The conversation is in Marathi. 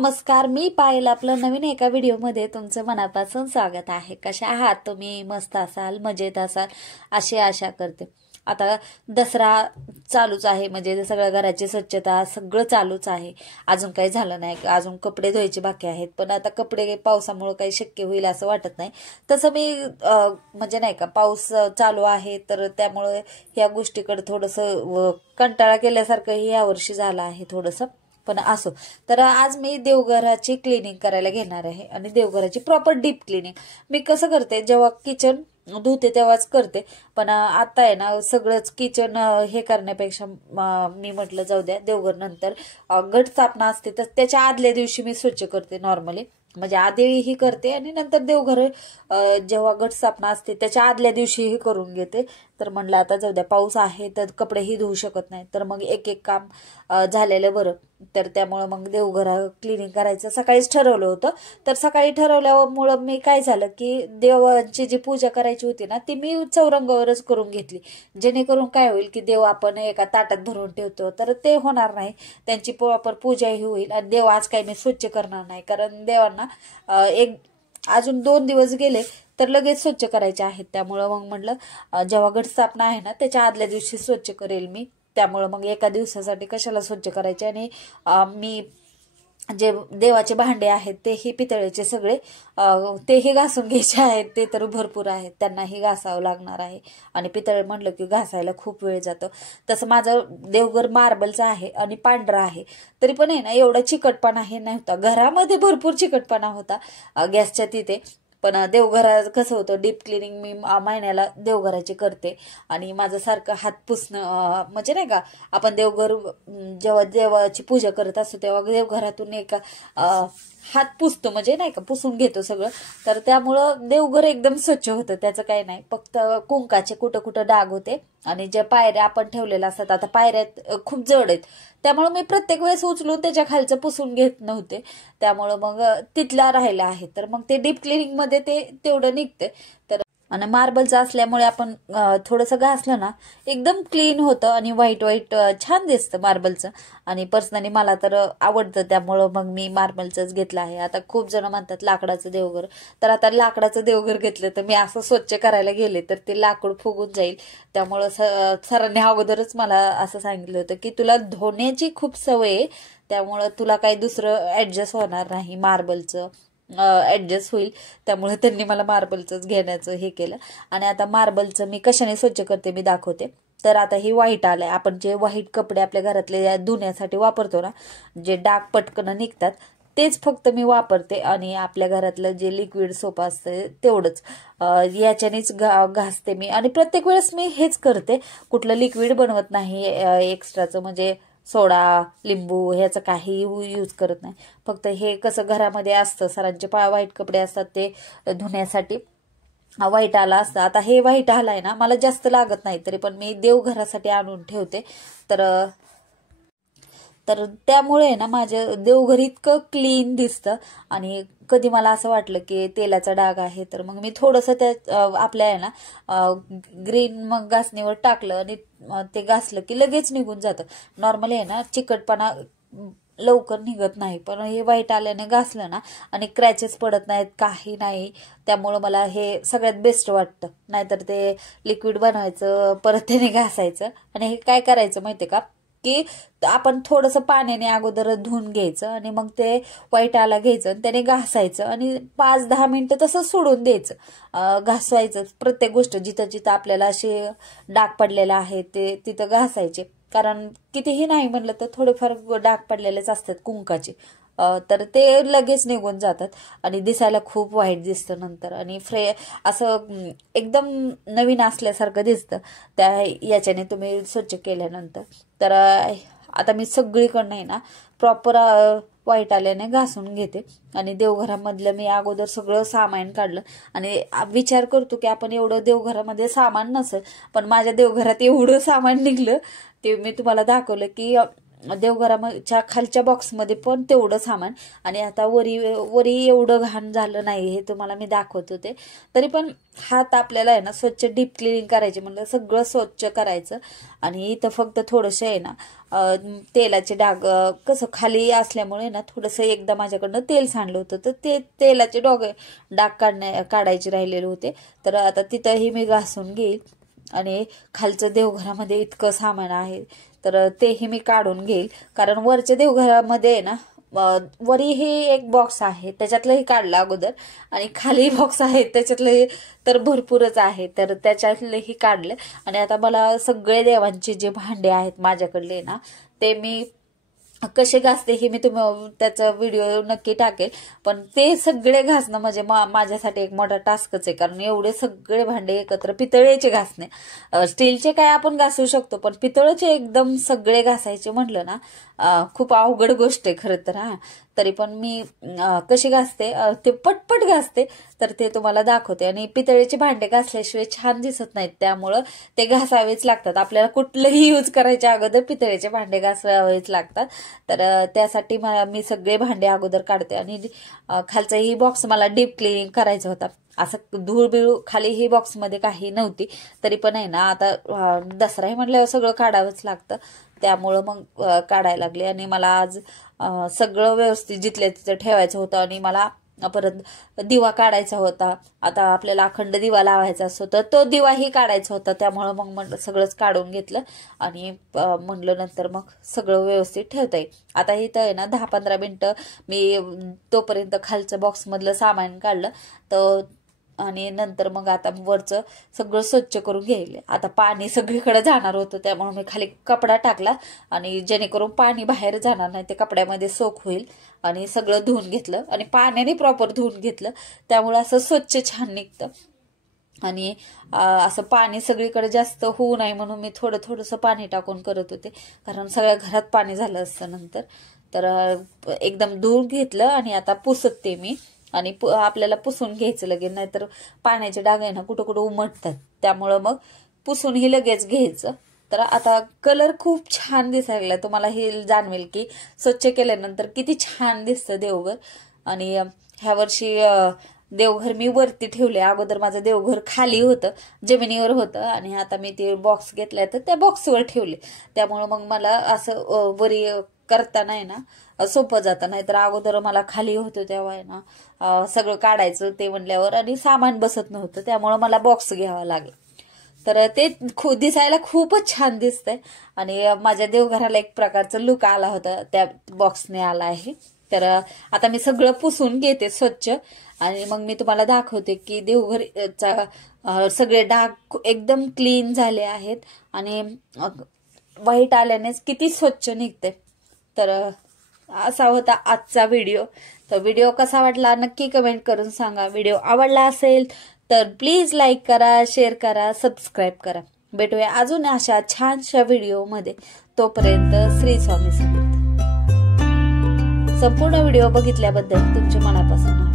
नमस्कार, मी पायल. आपलं नवीन एका व्हिडिओमध्ये तुमचं मनापासून स्वागत आहे. कशा आहात तुम्ही? मस्त असाल, मजेत असाल अशी आशा करते. आता दसरा चालूच आहे, म्हणजे सगळ्या घराची स्वच्छता सगळं चालूच आहे. अजून काही झालं नाही, अजून कपडे धुवायचे बाकी आहेत. पण आता कपडे पावसामुळे काही शक्य होईल असं वाटत नाही. तसं मी म्हणजे नाही का, पाऊस चालू आहे तर त्यामुळे ह्या गोष्टीकडे थोडंसं कंटाळा केल्यासारखं यावर्षी झालं आहे थोडंसं. पण असो, तर आज मी देवघराची क्लिनिंग करायला घेणार आहे. आणि देवघराची प्रॉपर डीप क्लिनिंग मी कसं करते, जेव्हा किचन धुते तेव्हाच करते. पण आता आहे ना, सगळंच किचन हे करण्यापेक्षा मी म्हटलं जाऊ द्या, देवघर नंतर घट स्थापना असते तर त्याच्या आदल्या दिवशी मी स्वच्छ करते नॉर्मली. म्हणजे आधीही करते आणि नंतर देवघर जेव्हा घट स्थापना असते त्याच्या आदल्या दिवशीही करून घेते. तर म्हणलं आता जाऊ द्या, पाऊस आहे तर कपडेही धुवू शकत नाही, तर मग एक एक काम झालेलं बरं. तर त्यामुळं मग देवघरा क्लिनिंग करायचं सकाळीच ठरवलं होतं. तर सकाळी ठरवल्यामुळं मी काय झालं की देवाची जी पूजा करायची होती ना, ती मी चौरंगावरच करून घेतली. जेणेकरून काय होईल की देव आपण एका ताटात भरून ठेवतो तर ते होणार नाही, त्यांची प्रॉपर पूजाही होईल. आणि देव आज काही मी स्वच्छ करणार नाही, कारण देवांना एक अजून 2 दिवस गेले तर लगेच स्वच्छ करायचे आहेत. त्यामुळं मग म्हटलं जेव्हा घट स्थापना आहे ना त्याच्या आदल्या दिवशी स्वच्छ करेल मी. त्यामुळं मग एका दिवसासाठी कशाला स्वच्छ करायचे. आणि मी जे देवाचे भांडे आहेत तेही पितळेचे सगळे तेही घासून घ्यायचे आहेत. ते तर भरपूर आहेत, त्यांनाही घासावं लागणार आहे. आणि पितळ म्हणलं की घासायला खूप वेळ जातो. तसं माझं देवघर मार्बलचं आहे आणि पांढरा आहे, तरी पण आहे ना एवढा चिकटपणा हे नव्हता. घरामध्ये भरपूर चिकटपणा होता गॅसच्या तिथे. पण देवघरात कसं होतं, डीप क्लिनिंग मी महिन्याला देवघराची करते. आणि माझं सारखं हात पुसणं म्हणजे नाही का, आपण देवघर जेव्हा देवाची पूजा करत असतो तेव्हा देवघरातून एक हात पुसतो, म्हणजे नाही का पुसून घेतो सगळं. तर त्यामुळं देवघर एकदम स्वच्छ होतं, त्याचं काही नाही. फक्त कुंकाचे कुठं कुठं डाग होते. आणि ज्या पायऱ्या आपण ठेवलेल्या असतात, आता पायऱ्या खूप जड आहेत, त्यामुळं मी प्रत्येक वेळेस उचलून त्याच्या खालचं पुसून घेत नव्हते. त्यामुळं मग तिथला राहिला आहे. तर मग ते डीप क्लिनिंग मध्ये ते तेवढं निघते. तर आणि मार्बलचं असल्यामुळे आपण थोडंसं घासलं ना एकदम क्लीन होतं आणि व्हाईट व्हाईट छान दिसतं मार्बलचं. आणि पर्सनली मला तर आवडतं, त्यामुळं मग मी मार्बलचंच घेतलं आहे. आता खूप जण म्हणतात लाकडाचं देवघर, तर आता लाकडाचं देवघर घेतलं तर मी असं स्वच्छ करायला गेले तर ते लाकूड फुगून जाईल. त्यामुळं सरांनी अगोदरच मला असं सांगितलं होतं की तुला धुण्याची खूप सवय आहे, त्यामुळं तुला काही दुसरं ऍडजस्ट होणार नाही, मार्बलचं ऍडजस्ट होईल. त्यामुळे त्यांनी मला मार्बलचंच घेण्याचं हे केलं. आणि आता मार्बलचं मी कशाने स्वच्छ करते मी दाखवते. तर आता ही व्हाईट आलंय, आपण जे व्हाईट कपडे आपल्या घरातले धुण्यासाठी वापरतो ना, जे डाग पटकन निघतात तेच फक्त मी वापरते. आणि आपल्या घरातलं जे लिक्विड सोप असतं तेवढंच याच्यानेच घासते मी. आणि प्रत्येक वेळेस मी हेच करते, कुठलं लिक्विड बनवत नाही एक्स्ट्राचं, म्हणजे सोडा लिंबू ह्याचं काही यूज करत नाही. फक्त हे कसं घरामध्ये असतं, सरांचे व्हाईट कपडे असतात ते धुण्यासाठी व्हाईट आला असतं. आता हे व्हाईट आलाय ना, मला जास्त लागत नाही, तरी पण मी देवघरासाठी आणून ठेवते. तर तर त्यामुळे ना माझं देवघर इतकं क्लीन दिसतं. आणि कधी मला असं वाटलं की तेलाचा डाग आहे तर मग मी थोडंसं त्या आपल्या आहे ना ग्रीन मग घासणीवर टाकलं आणि ते घासलं की लगेच निघून जातं. नॉर्मली आहे ना चिकटपणा लवकर निघत नाही, पण हे व्हाईट आल्याने घासलं ना आणि क्रॅचेस पडत नाहीत, काही नाही. त्यामुळं मला हे सगळ्यात बेस्ट वाटतं. नाहीतर ते लिक्विड बनवायचं परत त्याने घासायचं. आणि हे काय करायचं माहितीये का, की आपण थोडंसं पाण्याने अगोदर धुवून घ्यायचं आणि मग ते व्हाईट आला घ्यायचं आणि त्याने घासायचं आणि 5-10 मिनिटं तसं सोडून द्यायचं. घासवायचं प्रत्येक गोष्ट, जिथं जिथं आपल्याला असे डाग पडलेले आहेत ते तिथं घासायचे. कारण कितीही नाही म्हणलं तर थोडेफार डाग पडलेलेच असतात कुंकाचे, तर ते लगेच निघून जातात आणि दिसायला खूप वाईट दिसतं नंतर. आणि असं एकदम नवीन असल्यासारखं दिसतं त्या याच्याने तुम्ही स्वच्छ केल्यानंतर. तर आता मी सगळीकडनं आहे ना प्रॉपर व्हाईट आल्याने घासून घेते. आणि देवघरामधलं मी अगोदर सगळं सामान काढलं. आणि विचार करतो की आपण एवढं देवघरामध्ये सामान नसेल, पण माझ्या देवघरात एवढं सामान निघलं ते मी तुम्हाला दाखवलं की देवघराच्या खालच्या बॉक्समध्ये पण तेवढं सामान, आणि आता वरी एवढं घाण झालं नाही हे तुम्हाला मी दाखवत होते. तरी पण हात आपल्याला आहे ना स्वच्छ डीप क्लिनिंग करायचे म्हणलं सगळं स्वच्छ करायचं. आणि इथं फक्त थोडंसं आहे ना तेलाचे डाग कसं खाली असल्यामुळे ना थोडंसं एकदा माझ्याकडनं तेल सांडलं होतं, तर ते तेलाचे डाग काढायचे राहिलेले होते. तर आता तिथंही मी घासून घेईल. आणि खालचं देवघरामध्ये इतकं सामान आहे तर तेही मी काढून घेईल, कारण वरच्या देवघरामध्ये ना वरी हे एक बॉक्स आहे त्याच्यातलंही काढलं अगोदर, आणि खाली बॉक्स आहे त्याच्यातलं तर भरपूरच आहे तर त्याच्यातलंही काढलं. आणि आता मला सगळे देवांचे जे भांडे आहेत माझ्याकडले ना ते मी कसे घासते हे मी त्याचा व्हिडिओ नक्की टाकेल. पण ते सगळे घासणं म्हणजे माझ्यासाठी एक मोठा टास्कच आहे, कारण एवढे सगळे भांडे एकत्र पितळेचे घासणे. स्टीलचे काय आपण घासू शकतो, पण पितळेचे एकदम सगळे घासायचे म्हटलं ना खूप अवघड गोष्ट आहे खरं तर. तरी पण मी कशी घासते ते पटपट घासते तर ते तुम्हाला दाखवते. आणि पितळेचे भांडे घासल्याशिवाय छान दिसत नाहीत, त्यामुळं ते घासावेच लागतात. आपल्याला कुठलंही यूज करायच्या अगोदर पितळेचे भांडे घासावेच लागतात. तर त्यासाठी मी सगळे भांडे अगोदर काढते. आणि खालचाही बॉक्स मला डीप क्लिनिंग करायचा होता. असं धूळ बिळू खाली ही बॉक्समध्ये काही नव्हती, तरी पण आहे ना आता दसरा म्हटल्यावर सगळं काढावंच लागतं, त्यामुळं मग काढायला लागले. आणि मला आज सगळं व्यवस्थित जिथल्या तिथं ठेवायचं होतं. आणि मला परत दिवा काढायचा होता. आता आपल्याला अखंड दिवा लावायचा असतो तर तो दिवाही काढायचा होता, त्यामुळं मग म्हणलं सगळंच काढून घेतलं. आणि म्हणलं नंतर मग सगळं व्यवस्थित ठेवता येईल. आता इथं आहे ना 10-15 मिनिटं मी तोपर्यंत खालचं बॉक्समधलं सामान काढलं तर, आणि नंतर मग आता वरचं सगळं स्वच्छ करून घ्यायला. आता पाणी सगळीकडे जाणार होतं, त्यामुळे मी खाली कपडा टाकला आणि जेणेकरून पाणी बाहेर जाणार नाही, ते कपड्यामध्ये सोक होईल. आणि सगळं धुवून घेतलं आणि पाण्याने प्रॉपर धुवून घेतलं, त्यामुळे असं स्वच्छ छान निघतं. आणि असं पाणी सगळीकडे जास्त होऊ नये म्हणून मी थोडंसं पाणी टाकून करत होते, कारण सगळ्या घरात पाणी झालं असतं नंतर. तर एकदम धुवून घेतलं आणि आता पुसते मी. आणि आपल्याला पुसून घ्यायचं लगेच, नाहीतर पाण्याचे डाग आहे ना कुठं कुठं उमटतात, त्यामुळं मग पुसूनही लगेच घ्यायचं. तर आता कलर खूप छान दिसायला लागला, तुम्हाला हे जाणवेल की स्वच्छ केल्यानंतर किती छान दिसतं देवघर. आणि ह्या वर्षी देवघर मी वरती ठेवले. अगोदर माझं देवघर खाली होतं, जमिनीवर होतं, आणि आता मी ते बॉक्स घेतलाय तर त्या बॉक्सवर ठेवले. त्यामुळं मग मला असं वरी करताना आहे ना सोपं जातं. नाही तर अगोदर मला खाली होतं तेव्हा आहे ना सगळं काढायचं ते म्हणल्यावर आणि सामान बसत नव्हतं, त्यामुळं मला बॉक्स घ्यावा लागला. तर ते दिसायला खूपच छान दिसतंय. आणि माझ्या देवघराला एक प्रकारचं लुक आला होता त्या बॉक्सने आला आहे. तर आता मी सगळं पुसून घेते स्वच्छ, आणि मग मी तुम्हाला दाखवते की देवघरचा सगळे डाग एकदम क्लीन झाले आहेत आणि व्हाईट आल्यानेच किती स्वच्छ निघते. तर असा होता आजचा व्हिडिओ. तर व्हिडिओ कसा वाटला नक्की कमेंट करून सांगा. व्हिडिओ आवडला असेल तर प्लीज लाईक करा, शेअर करा, सबस्क्राईब करा. भेटूया अजून अशा छानशा व्हिडिओमध्ये. तोपर्यंत श्री स्वामी समर्थ. संपूर्ण व्हिडिओ बघितल्याबद्दल तुमचे मनापासून